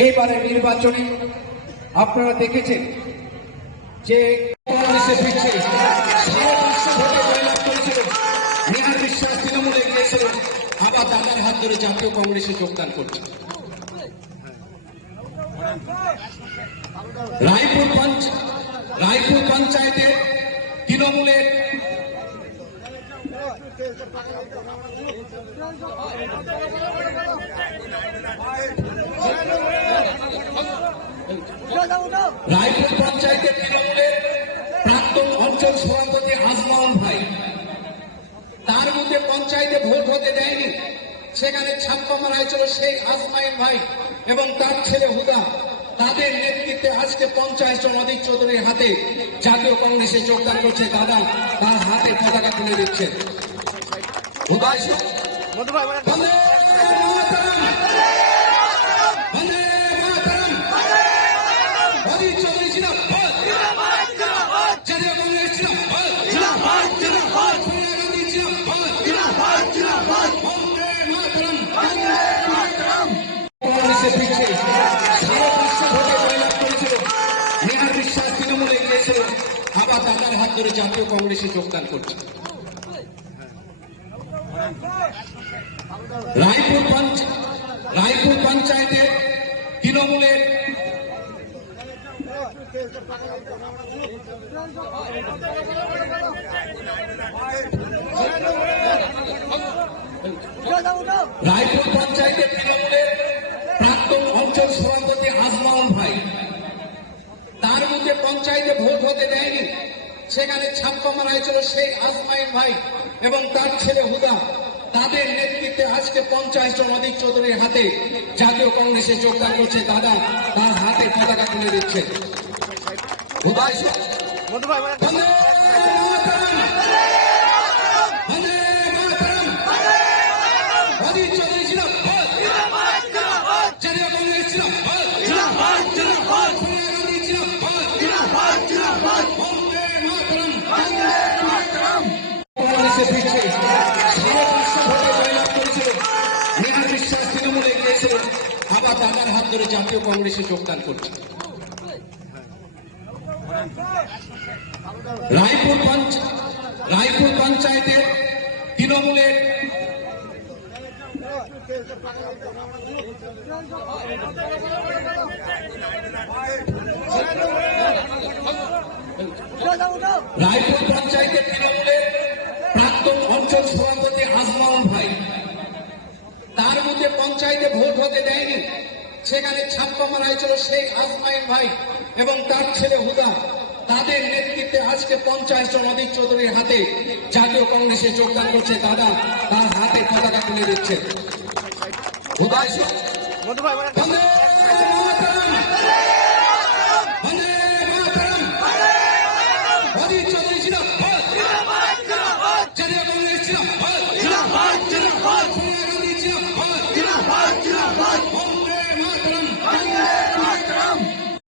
এবারে নির্বাচনে আপনারা দেখেছেন যে বিশ্বাস তৃণমূলে গিয়েছিলেন আবার দাদার হাত ধরে জাতীয় কংগ্রেসে যোগদান করছে। রায়পুর রায়পুর পঞ্চায়েতে তৃণমূলের রায়পুর পঞ্চায়েতের তৃণমূলের প্রাক্তন অঞ্চল সভাপতি আজমাউল ভাই, তার মধ্যে পঞ্চায়েতে ভোট হতে দেয়নি। সেখানে ছাপ্পা মারা হয়েছিল সেই আজমাইল ভাই এবং তার ছেলে হুদা। তাদের নেতৃত্বে আজকে পঞ্চায়েত জন অধিক চৌধুরীর হাতে জাতীয় কংগ্রেসে যোগদান করছে দাদা। তার হাতে পতাকা তুলে এসে- মধু ভাই আবার দাদার হাত ধরে জাতীয় কংগ্রেসে যোগদান করছে রায়পুর রায়পুর পঞ্চায়েতে তৃণমূলের রায়পুর পঞ্চায়েতের তৃণমূলের প্রাক্তন অঞ্চল সভাপতি আজমাউল ভাই। তার মধ্যে পঞ্চায়েতে ভোট হতে দেয়নি। সেখানে ছাপ্পা মারা হয়েছিল সেই আজমাইল ভাই। এবং তার ছেলে হুদা, তাদের নেতৃত্বে আজকে পঞ্চাশ জন অধিক চৌধুরীর হাতে জাতীয় কংগ্রেসে যোগদান করছে দাদা। তার হাতে পতাকা তুলে দিচ্ছে। হুদা ধরে জাতীয় কংগ্রেসে যোগদান করছে। রায়পুর রায়পুর পঞ্চায়েতের তৃণমূলের রায়পুর পঞ্চায়েতের তৃণমূলের প্রাক্তন অঞ্চল সভাপতি আজমাউল ভাই। তার মধ্যে পঞ্চায়েতে ভোট হতে দেয়নি। সেখানে ছাপ্পা মারা হয়েছিল শেখ আজমাইল ভাই এবং তার ছেলে হুদা তাদের নেতৃত্বে আজকে পঞ্চায়েত জন অধিক চৌধুরীর হাতে জাতীয় কংগ্রেসে যোগদান করছে দাদা। তার হাতে পতাকা তুলে দিচ্ছে। হুদা